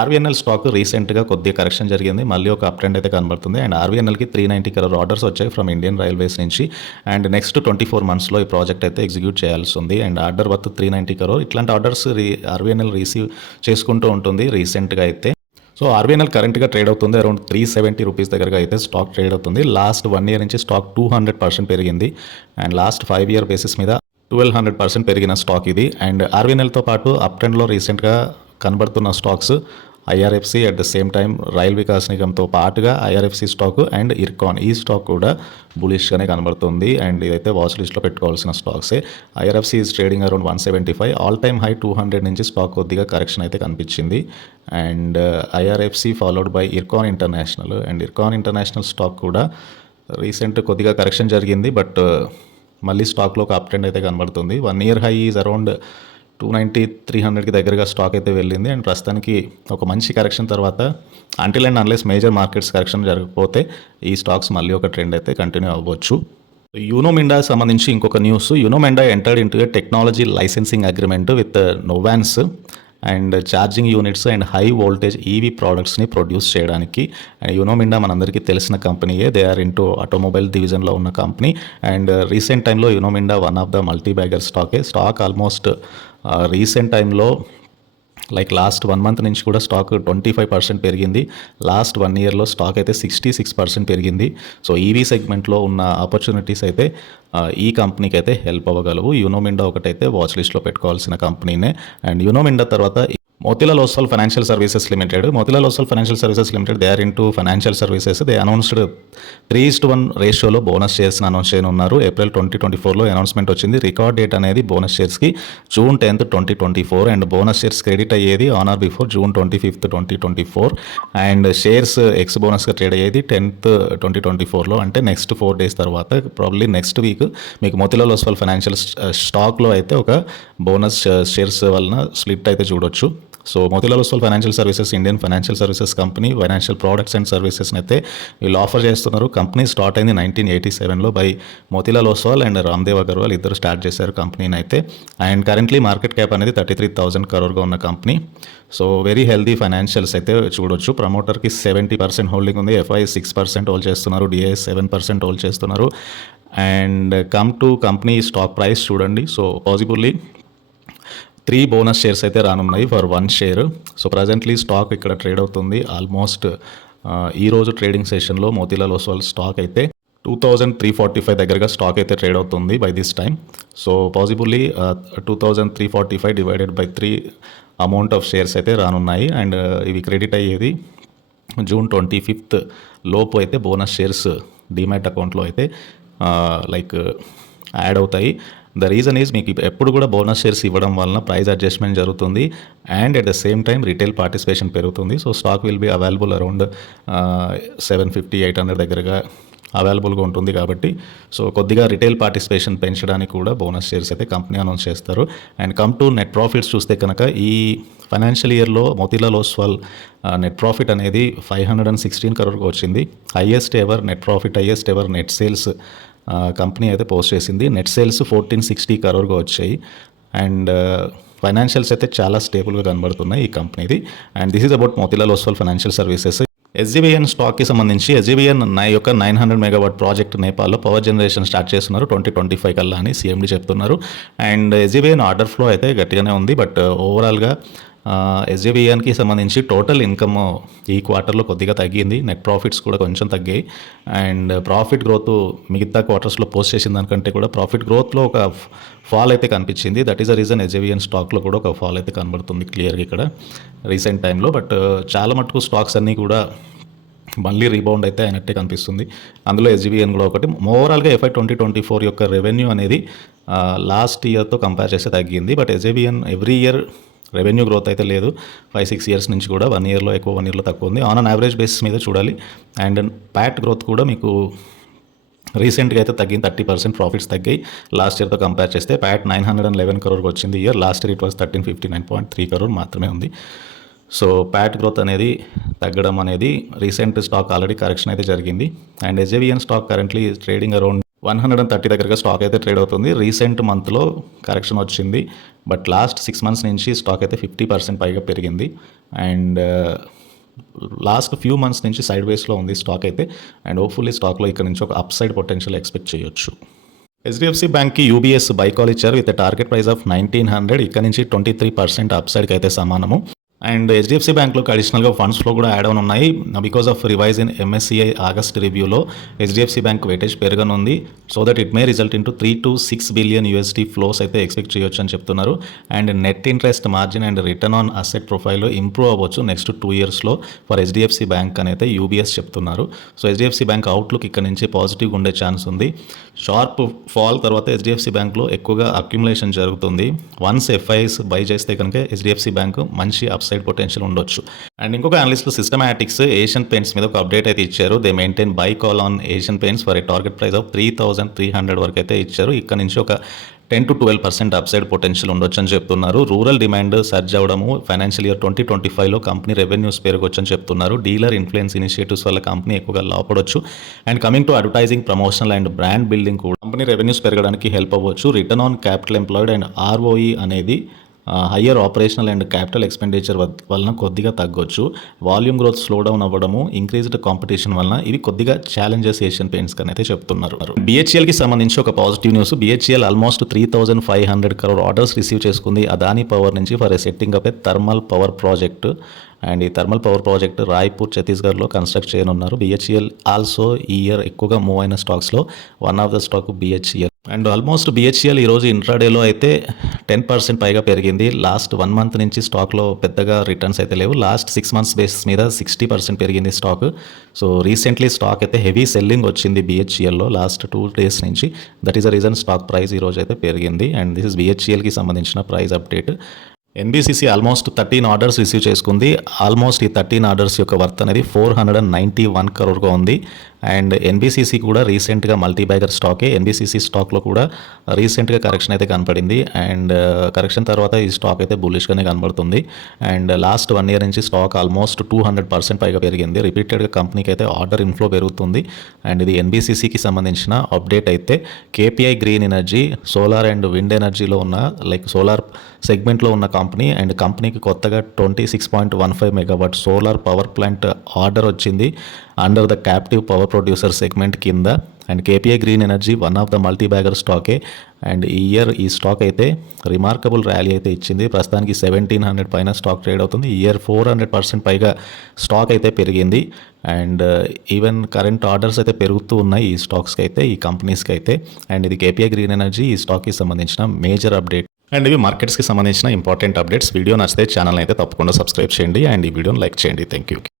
RVNL stock రీసెంట్గా కొద్దిగా correction జరిగింది. మళ్ళీ ఒక అప్ ట్రెండ్ అయితే కనబడుతుంది. అండ్ ఆర్వీఎన్ఎల్కి 390 crore ఆర్డర్స్ వచ్చాయి ఫ్రమ్ ఇండియన్ రైల్వేస్ నుంచి. అండ్ నెక్స్ట్ 24 monthsలో ఈ ప్రాజెక్ట్ అయితే ఎగ్జిక్యూట్ చేయాల్సి ఉంది. And order worth 390 crore. ఇట్లాంటి ఆర్డర్స్ ఆర్వీఎన్ఎల్ రిసీవ్ చేసుకుంటూ ఉంటుంది రీసెంట్గా అయితే. సో ఆర్వీఎన్ఎల్ కరెంట్గా ట్రేడ్ అవుతుంది అరౌండ్ 370 రూపీస్ దగ్గరగా అయితే స్టాక్ ట్రేడ్ అవుతుంది. లాస్ట్ 1 year నుంచి స్టాక్ 200% పెరిగింది. అండ్ లాస్ట్ 5 year బేసిస్ మీద 1200% పెరిగిన స్టాక్ ఇది. అండ్ ఆర్వీఎన్ఎల్తో పాటు అప్ ట్రెండ్లో రీసెంట్గా కనబడుతున్న stocks IRFC, at the same time rail Vikas నిగమ్తో పాటుగా ఐఆర్ఎఫ్సి స్టాక్ అండ్ ఇర్కాన్, ఈ స్టాక్ కూడా బులిష్గానే కనబడుతుంది. అండ్ ఇదైతే వాచ్ లిస్ట్లో పెట్టుకోవాల్సిన స్టాక్సే. IRFC is trading around 175, all time high 200 నుంచి స్టాక్ కొద్దిగా కరెక్షన్ అయితే కనిపించింది. And IRFC followed by Ircon international. And Ircon international stock కూడా రీసెంట్ కొద్దిగా కరెక్షన్ జరిగింది, బట్ మళ్ళీ స్టాక్లో ఒక అప్ ట్రెండ్ అయితే కనబడుతుంది. 1 year హై ఈజ్ అరౌండ్ 290, 300కి దగ్గరగా స్టాక్ అయితే వెళ్ళింది. అండ్ ప్రస్తుతానికి ఒక మంచి కరెక్షన్ తర్వాత until and unless major markets correction జరగకపోతే ఈ స్టాక్స్ మళ్ళీ ఒక ట్రెండ్ అయితే కంటిన్యూ అవ్వచ్చు. యూనోమిండా సంబంధించి ఇంకొక news. యూనోమిండా entered into A technology licensing agreement with నోవాన్స్ and charging units and high voltage EV ప్రోడక్ట్స్ని produce చేయడానికి. అండ్ యూనోమిండా మనందరికీ తెలిసిన కంపెనీయే. దే ఆర్ ఇంటూ ఆటోమొబైల్ డివిజన్లో ఉన్న కంపెనీ. అండ్ రీసెంట్ టైంలో యూనోమిండా one of the multi bagger stock almost recent టైంలో like last 1 month నుంచి కూడా స్టాక్ 25% పెరిగింది. లాస్ట్ 1 yearలో స్టాక్ అయితే 66% పెరిగింది. సో ఈవీ సెగ్మెంట్లో ఉన్న ఆపర్చునిటీస్ అయితే ఈ కంపెనీకి అయితే హెల్ప్ అవ్వగలవు. యూనోమిండా ఒకటైతే వాచ్ లిస్ట్లో పెట్టుకోవాల్సిన కంపెనీనే. అండ్ యూనోమిండా తర్వాత Motilal Oswal financial services limited. Motilal Oswal financial services limited, they are into financial services. They announced 3:1 రేషియోలో బోనస్ షేర్స్ని అనౌన్స్ చేయనున్నారు. ఏప్రిల్ 2024లో అనౌన్స్మెంట్ వచ్చింది. రికార్డ్ డేట్ అనేది bonus షేర్స్కి June 10th, 2024. And bonus shares credit అయ్యేది on are before June 25th, 2024. And shares X బోనస్గా trade అయ్యేది 10th, 2024లో. అంటే next 4 days తర్వాత probably next week మీకు Motilal Oswal financial స్టాక్లో అయితే ఒక బోనస్ షేర్స్ వలన స్ప్లిట్ అయితే చూడొచ్చు. So Motilal Oswal financial services Indian financial services company. Financial products and సర్వీసెస్ని అయితే వీళ్ళు ఆఫర్ చేస్తున్నారు. కంపెనీ స్టార్ట్ అయింది 1987లో బై మోతిలాల్ ఓస్వాల్ అండ్ రామ్దేవ్ అగర్వాల్, ఇద్దరు స్టార్ట్ చేశారు కంపెనీని అయితే. అండ్ కరెంట్లీ మార్కెట్ క్యాప్ అనేది 33,000 crore ఉన్న company. So very healthy financials అయితే చూడొచ్చు. ప్రమోటర్కి 70% హోల్డింగ్ ఉంది. ఎఫ్ఐ 6% హోల్డ్ చేస్తున్నారు. డిఐఎస్ 7% హోల్డ్ చేస్తున్నారు. And come to company stock price చూడండి. సో పాసిబుల్లీ 3 బోనస్ షేర్స్ అయితే రానున్నాయి for 1 share. So presently stock ఇక్కడ ట్రేడ్ అవుతుంది ఆల్మోస్ట్ ఈరోజు ట్రేడింగ్ సెషన్లో మోతిలాల్ ఓస్వాల్ స్టాక్ అయితే 2,345 దగ్గరగా స్టాక్ అయితే ట్రేడ్ అవుతుంది by this time. So possibly 2,345 divided by 3 amount of shares అయితే రానున్నాయి. అండ్ ఇవి క్రెడిట్ అయ్యేది June 25th లోపు అయితే బోనస్ షేర్స్ డిమాట్ అకౌంట్లో అయితే లైక్ యాడ్ అవుతాయి. ద రీజన్ ఈజ్ మీకు ఎప్పుడు కూడా బోనస్ షేర్స్ ఇవ్వడం వలన ప్రైస్ అడ్జస్ట్మెంట్ జరుగుతుంది. And at the same time retail participation పెరుగుతుంది. So stock will be available around 750-800 దగ్గరగా అవైలబుల్గా ఉంటుంది కాబట్టి సో కొద్దిగా రిటైల్ పార్టిసిపేషన్ పెంచడానికి కూడా బోనస్ షేర్స్ అయితే కంపెనీ అనౌన్స్ చేస్తారు. And come to net profits చూస్తే కనుక ఈ ఫైనాన్షియల్ ఇయర్లో మోతిలాల్ ఓస్వాల్ నెట్ ప్రాఫిట్ అనేది 516 crore వచ్చింది. Highest ever net profit, highest ever net sales company అయితే పోస్ట్ చేసింది. నెట్ సేల్స్ 1460 crore వచ్చాయి. అండ్ ఫైనాన్షియల్స్ అయితే చాలా స్టేబుల్గా కనబడుతున్నాయి ఈ కంపెనీది. And this is about Motilal Oswal financial services. SJVN స్టాక్కి సంబంధించి ఎస్జీవీఎన్ యొక్క 900 MW ప్రాజెక్ట్ నేపాల్లో పవర్ జనరేషన్ స్టార్ట్ చేస్తున్నారు 2025 కల్లా అని సీఎండీ చెప్తున్నారు. అండ్ ఎస్జీవీఎన్ ఆర్డర్ ఫ్లో అయితే గట్టిగానే ఉంది. బట్ ఓవరాల్గా ఎస్జేబీఎన్కి సంబంధించి టోటల్ ఇన్కమ్ ఈ క్వార్టర్లో కొద్దిగా తగ్గింది. నెట్ ప్రాఫిట్స్ కూడా కొంచెం తగ్గాయి. అండ్ ప్రాఫిట్ గ్రోత్ మిగతా క్వార్టర్స్లో పోస్ట్ చేసిన దానికంటే కూడా ప్రాఫిట్ గ్రోత్లో ఒక ఫాల్ అయితే కనిపించింది. దట్ ఈస్ ద రీజన్ ఎస్జేబీఎన్ స్టాక్లో కూడా ఒక ఫాల్ అయితే కనబడుతుంది క్లియర్గా ఇక్కడ రీసెంట్ టైంలో. బట్ చాలా మటుకు స్టాక్స్ అన్నీ కూడా మళ్ళీ రీబౌండ్ అయితే అయినట్టే కనిపిస్తుంది. అందులో ఎస్జీబీఎన్ కూడా ఒకటి. ఓవరాల్గా FY 2024 యొక్క రెవెన్యూ అనేది లాస్ట్ ఇయర్తో కంపేర్ చేస్తే తగ్గింది. But SJVN every year revenue growth అయితే లేదు 5-6 years నుంచి కూడా. 1 yearలో ఎక్కువ, 1 yearలో తక్కువ ఉంది. ఆన్ అన్ యావరేజ్ బేసిస్ మీద చూడాలి. అండ్ ప్యాట్ గ్రోత్ కూడా మీకు రీసెంట్గా అయితే తగ్గింది. 30% ప్రాఫిట్స్ తగ్గాయి లాస్ట్ ఇయర్తో కంపేర్ చేస్తే. ప్యాట్ 911 crore వచ్చింది year. Last year it was 1359.3 crore మాత్రమే ఉంది. సో ప్యాట్ గ్రోత్ అనేది తగ్గడం అనేది రీసెంట్ స్టాక్ ఆల్రెడీ కరెక్షన్ అయితే జరిగింది. And SJVN stock currently trading around 130 దగ్గరగా స్టాక్ అయితే ట్రేడ్ అవుతుంది. రీసెంట్ మంత్లో కరెక్షన్ వచ్చింది, బట్ లాస్ట్ 6 మంత్స్ నుంచి స్టాక్ అయితే 50% పైగా పెరిగింది. అండ్ లాస్ట్ ఫ్యూ మంత్స్ నుంచి సైడ్ వేస్లో ఉంది స్టాక్ అయితే. అండ్ హోప్ఫుల్లీ స్టాక్లో ఇక్కడ నుంచి ఒక అప్ సైడ్ పొటెన్షియల్ ఎక్స్పెక్ట్ చేయొచ్చు. హెచ్డిఎఫ్సి బ్యాంక్కి యూబీఎస్ బై కాల్ ఇచ్చారు విత్ టార్గెట్ ప్రైస్ ఆఫ్ 1900. ఇక్కడ నుంచి 23% అప్ సైడ్కి అయితే సమానము. అండ్ హెచ్డిఎఫ్సి బ్యాంక్లోకి అడిషనల్గా ఫండ్స్ ఫ్లో కూడా యాడ్ ఆన్ ఉన్నాయి. Because of revise in MSCI August రివ్యూలో హెచ్డిఎఫ్సి బ్యాంక్ వెయిటేజ్ పెరగనుంది. So that it may result into 3 to 6 billion USD flows అయితే ఎక్స్పెక్ట్ చేయొచ్చు అని చెప్తున్నారు. And net interest margin and return on asset ప్రొఫైల్లో improve అవ్వచ్చు next 2 yearsలో ఫర్ హెచ్డిఎఫ్సి బ్యాంక్ అని అయితే యూబీఎస్ చెప్తున్నారు. సో హెచ్డిఎఫ్సి బ్యాంక్ అవుట్లుక్ ఇక్కడ నుంచి పాజిటివ్గా ఉండే ఛాన్స్ ఉంది. షార్ప్ ఫాల్ తర్వాత హెచ్డిఎఫ్సి బ్యాంక్లో ఎక్కువగా అక్యుములేషన్ జరుగుతుంది. వన్స్ ఎఫ్ఐఎస్ బై చేస్తే కనుక హెచ్డిఎఫ్సి బ్యాంక్ మంచి అప్ సైడ్ పొటెన్షియల్ ఉండొచ్చు. అండ్ ఇంకొక అనలిస్ట్ సిస్టమాటిక్స్ ఏషియన్ పెయింట్స్ మీద ఒక అప్డేట్ అయితే ఇచ్చారు. They maintain by call on Asian paints for a target price of 3300 వరకు అయితే ఇచ్చారు. ఇక్కడ నుంచి ఒక 10 to 12% అప్సైడ్ పొటెన్షియల్ ఉండొచ్చు అని చెప్తున్నారు. రూరల్ డిమాండ్ సర్జ్ అవ్వడము, ఫైనాన్షియల్ ఇయర్ 2025లో కంపెనీ రెవెన్యూస్ పెరగొచ్చు అని చెప్తున్నారు. డీలర్ ఇన్ఫ్లుయెన్స్ ఇనిషియేటివ్స్ వల్ల కంపెనీ ఎక్కువగా లాభపడొచ్చు. And coming to advertising, promotional and brand building కూడా కంపెనీ రెవెన్యూస్ పెరగడానికి హెల్ప్ అవ్వచ్చు. Return on capital employed and ROE అనేది higher operational and capital expenditure వలన కొద్దిగా తగ్గొచ్చు. వాల్యూమ్ గ్రోత్ స్లో డౌన్ అవ్వడము, ఇంక్రీజ్డ్ కాంపిటీషన్ వలన ఇవి కొద్దిగా ఛాలెంజెస్ ఏషియన్ పెయింట్స్ అని అయితే చెప్తున్నారు. బిహెచ్ఎల్కి సంబంధించి ఒక positive news. BHEL almost 3500 crore orders receive చేసుకుంది అదానీ పవర్ నుంచి for setting up a thermal power project. And ఈ థర్మల్ పవర్ ప్రాజెక్ట్ రాయ్పూర్ ఛత్తీస్గఢ్లో కన్స్ట్రక్ట్ చేయనున్నారు. బిహెచ్ఎల్ ఆల్సో ఈ ఇయర్ ఎక్కువగా మూవ్ అయిన స్టాక్స్లో one of the stock BHEL. And almost BHEL ఈరోజు ఇంట్రాడేలో అయితే 10% పైగా పెరిగింది. లాస్ట్ 1 month నుంచి స్టాక్లో పెద్దగా రిటర్న్స్ అయితే లేవు. లాస్ట్ 6 months బేసిస్ మీద 60% పెరిగింది స్టాక్. సో రీసెంట్లీ స్టాక్ అయితే హెవీ సెల్లింగ్ వచ్చింది బిహెచ్ఎల్లో లాస్ట్ 2 days నుంచి. That is the reason stock price ఈరోజు అయితే పెరిగింది. అండ్ దిస్ ఇస్ బిహెచ్ఎల్కి సంబంధించిన price update. NBCC almost 13 orders receive చేసుకుంది. ఆల్మోస్ట్ ఈ 13 ఆర్డర్స్ యొక్క వర్త్ అనేది 491 crore ఉంది. అండ్ ఎన్బిసిసి కూడా రీసెంట్గా మల్టీ బ్యాగర్ స్టాకే. ఎన్బిసిసి స్టాక్లో కూడా రీసెంట్గా కరెక్షన్ అయితే కనపడింది. అండ్ కరెక్షన్ తర్వాత ఈ స్టాక్ అయితే బుల్లిష్గానే కనబడుతుంది. అండ్ లాస్ట్ 1 year నుంచి స్టాక్ ఆల్మోస్ట్ 200% పైగా పెరిగింది. రిపీటెడ్గా కంపెనీకి అయితే ఆర్డర్ ఇన్ఫ్లో పెరుగుతుంది. అండ్ ఇది ఎన్బిసిసికి సంబంధించిన అప్డేట్ అయితే. KPI green energy solar and wind ఎనర్జీలో ఉన్న సోలార్ సెగ్మెంట్లో ఉన్న కంపెనీ. అండ్ కంపెనీకి కొత్తగా 26.15 megawatt solar power plant order వచ్చింది under the captive power producer segment కింద. And KPI green energy one of the multi bagger స్టాకే. అండ్ ఈ ఇయర్ ఈ స్టాక్ అయితే రిమార్కబుల్ ర్యాలీ అయితే ఇచ్చింది. ప్రస్తుతానికి 1700 పైన స్టాక్ ట్రేడ్ అవుతుంది. ఈ ఇయర్ 400% పైగా స్టాక్ అయితే పెరిగింది. అండ్ ఈవెన్ కరెంట్ ఆర్డర్స్ అయితే పెరుగుతూ ఉన్నాయి ఈ స్టాక్స్కి అయితే, ఈ కంపెనీస్కి అయితే. అండ్ ఇది కేపీఐ గ్రీన్ ఎనర్జీ ఈ స్టాక్కి సంబంధించిన మేజర్ అప్డేట్. అండ్ ఇవి మార్కెట్స్కి సంబంధించిన ఇంపార్టెంట్ అప్డేట్స్. వీడియో నచ్చితే ఛానల్ అయితే తప్పకుండా సబ్స్క్రైబ్ చేయండి అండ్ ఈ వీడియోని లైక్ చేయండి. Thank you.